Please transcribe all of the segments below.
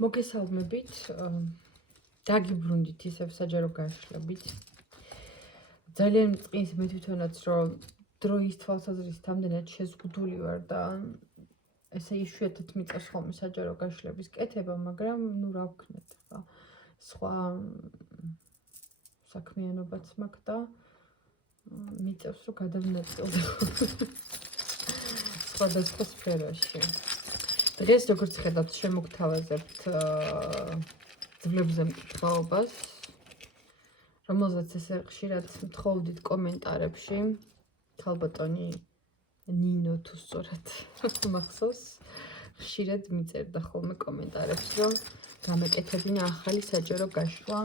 მოგესალმებით, დაგიბრუნდით ისევ საჯარო გაშლებით. ძალიან მწყინს მე თვითონაც, რომ დროის თვალსაზრისით ამდენად შეზღუდული ვარ და ესე იშვიათად მიწევს ხოლმე საჯარო გაშლების კეთება, მაგრამ ნუ რა ვქნათ ახლა სხვა საქმიანობაც მაქვს და მიწევს რომ გადავნაწილდე სხვადასხვა სფეროში. დღეს როგორც ხედავთ, შემოგთავაზებთ ძვლებზე მკითხაობას, რომელზეც ესე ხშირად მთხოვდით კომენტარებში. ქალბატონი ნინო თუ სწორად მახსოვს, ხშირად მიწერდა ხოლმე კომენტარებში, რომ გამეკეთებინა ახალი საჯარო გაშლა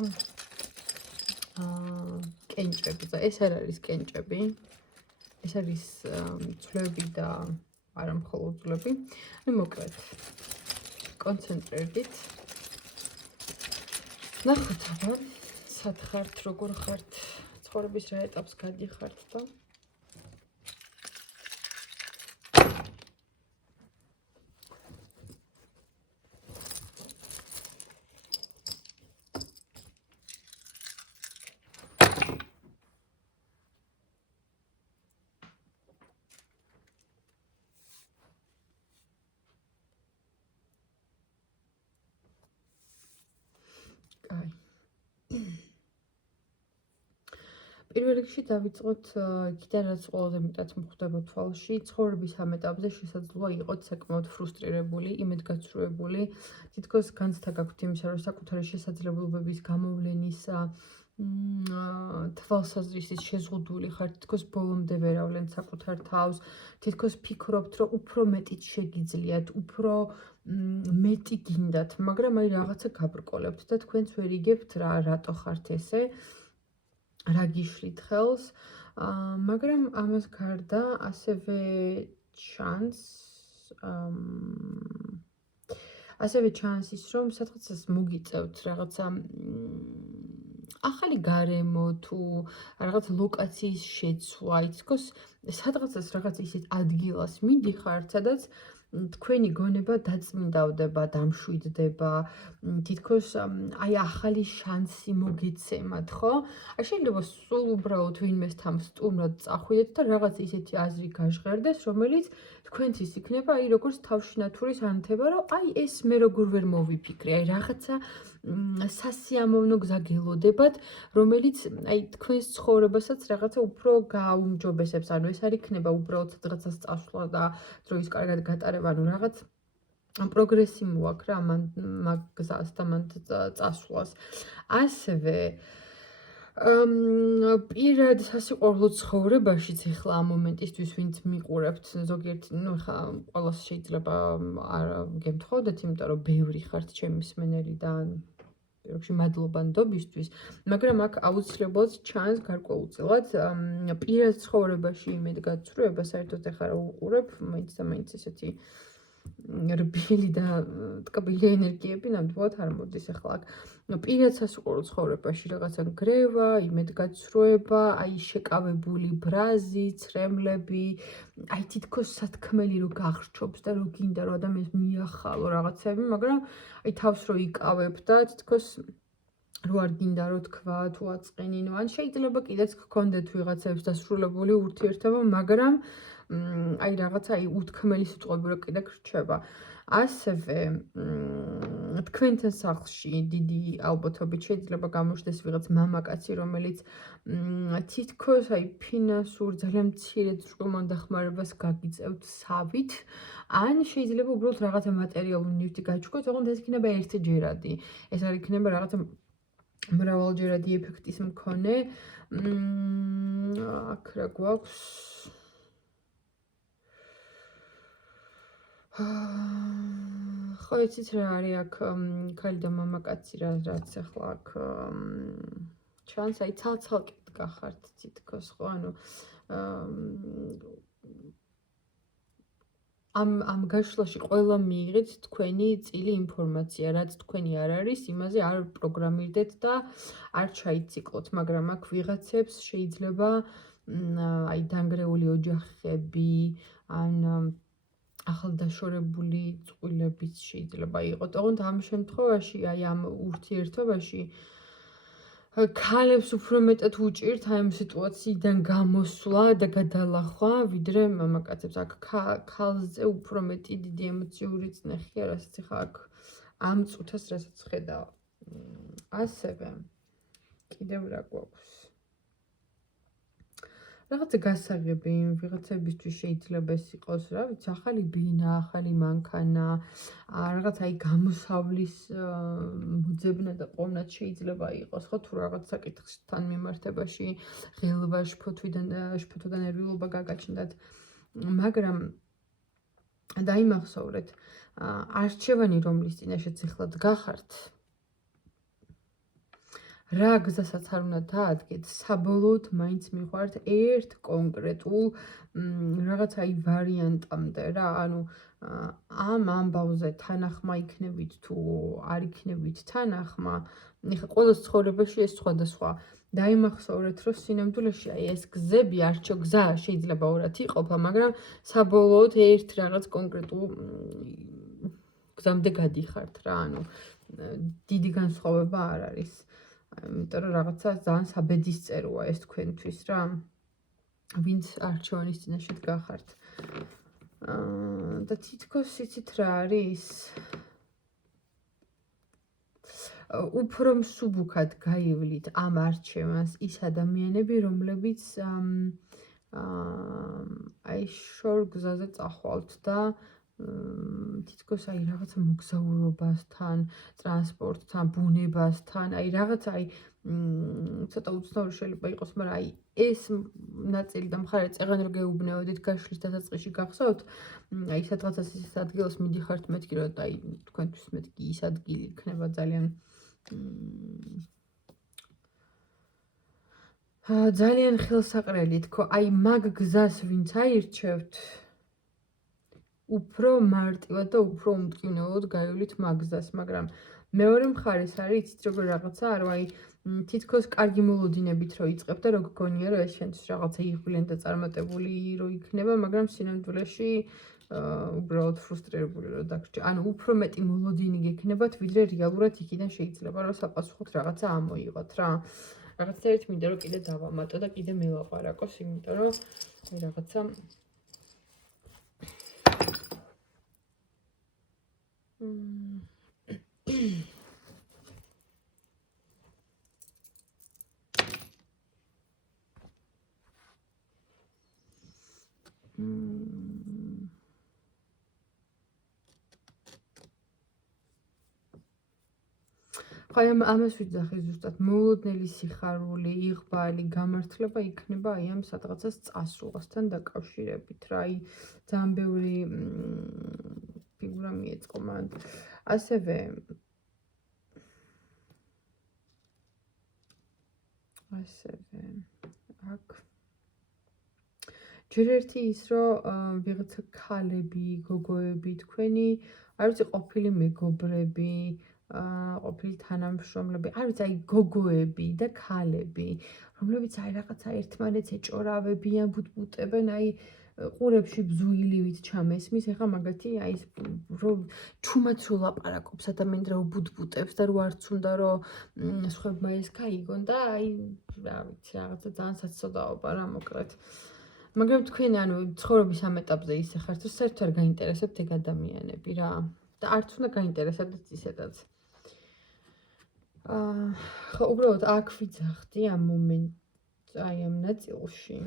კენჭებზე. ეს არ არის კენჭები, ეს არის ძვლები და არა მხოლოდ ძვლები. ნუ მოკლედ, კონცენტრირდით. ნახოთ აბა, სად ხართ, როგორ ხართ, ცხოვრების რა ეტაპს გადიხართ და კაი. პირველ რიგში დავიწყოთ იქიდან, რაც ყველაზე მეტად მოხდება თვალში. ცხოვრების ამ ეტაპზე შესაძლოა იყოთ საკმაოდ ფრუსტრირებული, იმედგაცრუებული. თითქოს განცდა გაქვთ იმისა, რომ საკუთარი შესაძლებლობების გამოვლენის თვალსაზრისით შეზღუდული ხართ, თითქოს ბოლომდე ვერ ავლენთ საკუთარ თავს, თითქოს ფიქრობთ, რომ უფრო მეტიც შეგიძლიათ, უფრო მეტი გინდათ, მაგრამ აი რაღაცა გაბრკოლებთ და თქვენც ვერ იგებთ რა, რატო ხართ ესე. რა გიშლით ხელს, მაგრამ ამას გარდა ასევე ჩანს ის, რომ სადღაცას მოგიწევთ რაღაცა ახალი გარემო თუ რაღაც ლოკაციის შეცვლა, თითქოს სადღაცას რაღაც ისეთ ადგილას მიდიხართ, სადაც თქვენი გონება დაწმინდავდება, დამშვიდდება, თითქოს აი ახალი შანსი მოგეცემათ, ხო? არ შეიძლება სულ უბრალოდ ვინმეს თან სტუმრად წახვიდეთ და რაღაც ისეთი აზრი გაჟღერდეს, რომელიც თქვენთვის იქნება აი როგორც თავშინათურის ანთება, რომ აი ეს მე როგორ ვერ მოვიფიქრე, აი რაღაცა სასიამოვნო გზა გელოდებათ, რომელიც აი თქვენს ცხოვრებასაც რაღაცა უფრო გააუმჯობესებს, ანუ ეს არ იქნება უბრალოდ სადღაცას წასვლა და დროის კარგად გატარება, ანუ რაღაც პროგრესი მოაქვს რა მაგ გზას და მან წასვლას. ასევე პირად სასიყვარულო ცხოვრებაშიც ახლა ამ მომენტისთვის ვინც მიყურებთ, ზოგიერთი, ნუ ხა ყველას შეიძლება არ გემთხოვდეთ, იმიტომ რომ ბევრი ხართ ჩემი მსმენელი და პირველში მადლობა ნდობისთვის, მაგრამ აქ აუცილებლად ჩანს გარკვეულწილად პირად ცხოვრებაში იმედგაცრუება, საერთოდ ახლა რა უყურებ, მაინც და მაინც ესეთი რბილი და ტკბილი ენერგიები ნამდვილად არ მოდის ახლა აქ. პირად სასიყვარულო ცხოვრებაში რაღაცა გრევა, იმედგაცრუება, აი შეკავებული ბრაზი, ცრემლები, აი თითქოს სათქმელი რო გახრჩობს და რო გინდა რომ ადამიანს მიახალო რაღაცები, მაგრამ აი თავს რო იკავებ და თითქოს რო არ გინდა რო თქვა თუ აწყენინო, ან შეიძლება კიდეც გქონდეთ ვიღაცებს დასრულებული ურთიერთობა, მაგრამ აი რაღაცა აი უთქმელი სიტყვები რო კიდე გრჩება. ასევე თქვენთან სახლში დიდი ალბათობით შეიძლება გამოჩნდეს ვიღაც მამაკაცი, რომელიც თითქოს აი ფინანსურ ძალიან მცირე წვრილმან დახმარებას გაგიწევთ სავით, ან შეიძლება უბრალოდ რაღაცა მატერიალური ნივთი გაჩუქოთ, თუმცა ეს იქნება ერთჯერადი. ეს არ იქნება რაღაცა მრავალჯერადი ეფექტის მქონე. აქ რა გვაქვს? ხო, იცით რა არის აქ ქალი და მამაკაცი, რაც ახლა აქ ჩანს, აი ცალ-ცალკე გახართ თითქოს, ხო, ანუ ამ გაშლაში ყველა მიიღეთ თქვენი წილი ინფორმაცია, რაც თქვენი არ არის, იმაზე არ პროგრამირდეთ და არ ჩაიციკლოთ, მაგრამ აქ ვიღაცებს შეიძლება აი დანგრეული ოჯახები, ან ახალდაშორებული წყვილებიც შეიძლება იყოს. ოღონდ ამ შემთხვევაში, აი ამ ურთიერთობაში ქალებს უფრო მეტად უჭირთ აი ამ სიტუაციიდან გამოსვლა და გადალახვა, ვიდრე მამაკაცებს. აქ ქალზე უფრო მეტი დიდი ემოციური წნეხია, რასაც ახლა აქ ამ წუთას რასაც ხედავ. ასევე კიდევ რა გვაქვს? რაღაცა გასაღები ვიღაცებისთვის შეიძლება ეს იყოს, რა ვიცი, ახალი ბინა, ახალი მანქანა, რაღაც აი გამოსავლის მოძებნა და პოვნაც შეიძლება იყოს, ხო, თუ რაღაც საკითხთან მიმართებაში ღელვა შფოთვიდან ნერვიულობა გაგაჩნდათ, მაგრამ დაიმახსოვრეთ, არჩევანი რომლის წინაშეც ეხლა დგახართ, რა გზასაც არ უნდა დაადგეთ, საბოლოოდ მაინც მიყვართ ერთ კონკრეტულ რაღაც აი ვარიანტამდე რა, ანუ ამ ამბავზე თანახმა იქნებით თუ არ იქნებით თანახმა, ეხლა ყოველს ცხოვრებაში ეს სხვადასხვა. დაიმახსოვრეთ, რომ სინამდვილეში აი ეს გზები, არჩევ-გზა შეიძლება ორად იყოფა, მაგრამ საბოლოოდ ერთ რაღაც კონკრეტულ გზამდე გადიხართ რა, ანუ დიდი განსხვავება არ არის. იმიტომ რომ რაღაცა ძალიან საბედისწეროა ეს თქვენთვის რა, ვინც არჩევანის წინაშე დგახართ. და თითქოს იცით რა არის? უფრო მსუბუქად გაივლით ამ არჩევანს ის ადამიანები, რომლებიც აი შორ გზაზე წახვალთ და თითქოს აი რაღაცა მოგზაურობასთან, ტრანსპორტთან, ბუნებასთან, აი რაღაცა აი ცოტა უცნაური შეიძლება იყოს, მაგრამ აი ეს ნაწილი და მხარე წეღან რო გეუბნეოდით გაშლის დასაწყისში გახსოვთ, აი სადღაცას ის ადგილას მიდიხართ მეთქი რომ აი თქვენთვის მეთქი ის ადგილი იქნება ძალიან ხელსაყრელი თქო, აი მაგ გზას ვინც აირჩევთ, უფრო მარტივად და უფრო უმტკივნეულად გაივლით მაგზას, მაგრამ მეორე მხარეს არის იცით როგორ რაღაცა, რომ აი თითქოს კარგი მოლოდინებით რო იწყებ და რო გგონია რომ ეს შენთვის რაღაცა იღბლიან და წარმატებული რო იქნება, მაგრამ სინამდვილეში უბრალოდ ფრუსტრირებული რო დაგჭირ. ანუ უფრო მეტი მოლოდინი გექნებათ, ვიდრე რეალურად იქიდან შეიძლება რომ საპასუხოდ რაღაცა ამოიღოთ რა. რაღაცაერთ მინდა რომ კიდე დავამატო და კიდე მელაპარაკოს, იმიტომ რომ აი რაღაცა აი ამას ვიძახი ზუსტად, მოულოდნელი სიხარული, იღბალი, გამართლება იქნება აი ამ სადღაცას წასვლასთან დაკავშირებით რა, აი ძალიან ბევრი ფიგურა მიეწყო მან. ასევე აქ ჯერ ერთი ის რომ ვიღაცა ქალები, გოგოები თქვენი, არ ვიცი ყოფილი მეგობრები, ყოფილი თანამშრომლები, არ ვიცი აი გოგოები და ქალები, რომლებიც აი რაღაცა ერთმანეთს ეჭორავებიან, ბუტბუტებენ, აი ყურებში ბზუილივით ჩამესმის, ეხა მაგათი აი ეს რომ ჩუმად რო ლაპარაკობს ადამიანი რა ბუტბუტებს და რო არც უნდა რომ სხვებმა ეს გაიგონ და აი რა ვიცი რაღაცა ძალიან საცოდაობა რა მოკლედ. მაგრამ თქვენ ანუ ცხოვრების ამ ეტაპზე ისე ხართ, რომ საერთოდ არ გაინტერესებთ ეგ ადამიანები რა და არც უნდა გაინტერესებდეთ ისედაც. ხო უბრალოდ აქ ვიძახდი ამ მომენტ აი ამ ნაწილში.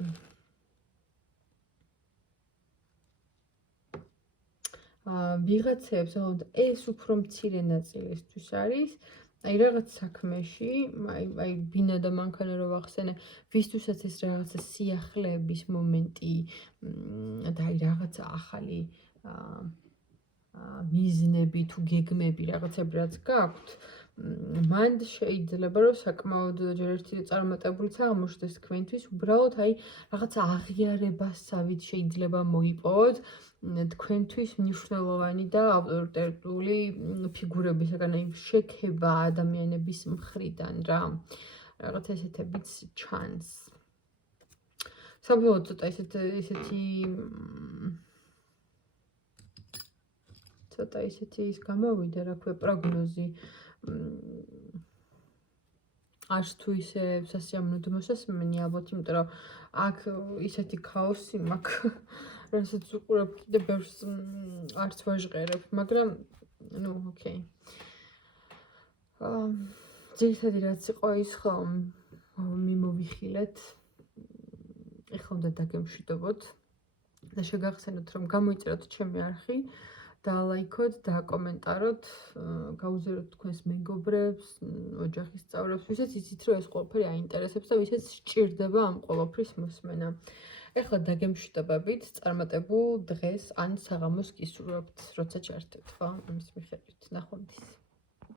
ვიღაცებს ეს უფრო მცირე ნაწილისთვის არის, აი რაღაც საქმეში, აი ბინა და მანქანა რო ვახსენე, ვისთვისაც ეს რაღაცა სიახლეების მომენტი და აი რაღაცა ახალი მიზნები თუ გეგმები რაღაცები რაც გაქვთ, მან შეიძლება რომ საკმაოდ ჯერ ერთი წარმატებულიც აღმოჩნდეს თქვენთვის, უბრალოდ აი რაღაცა აღიარებასავით შეიძლება მოიპოვოთ თქვენთვის მნიშვნელოვანი და ავტორიტეტული ფიგურებისგან, აი შექება ადამიანების მხრიდან რა. რაღაც ესეთებიც ჩანს. საბოლოოდ ცოტა ისეთი ცოტა ისეთი ის გამოვიდა, რა ქვია, პროგნოზი. არც თუ ისე სასიამოვნო მოსასმენი ალბათ, იმიტომ რომ აქ ისეთი ქაოსი მაქვს, რასაც უყურებ კიდე ბევრს არც ვაჟღერებ, მაგრამ ну, ოკეი. ძირითადი რაც იყო ის ხო მიმოვიხილეთ. ეხლა უნდა დაგემშვიდობოთ და შეგახსენოთ, რომ გამოიწეროთ ჩემი არხი, დაალაიქოთ, დააკომენტაროთ, გაუზიაროთ თქვენს მეგობრებს, ოჯახის წევრებს, ვისაც იცით, რომ ეს ყველაფერი აინტერესებს და ვისაც სჭირდება ამ ყველაფრის მოსმენა. ეხლა დაგემშვიდობებით, წარმატებულ დღეს ან საღამოს გისურვებთ, როცა ჩართეთ, ხო? ამის მიხედვით. ნახვამდის.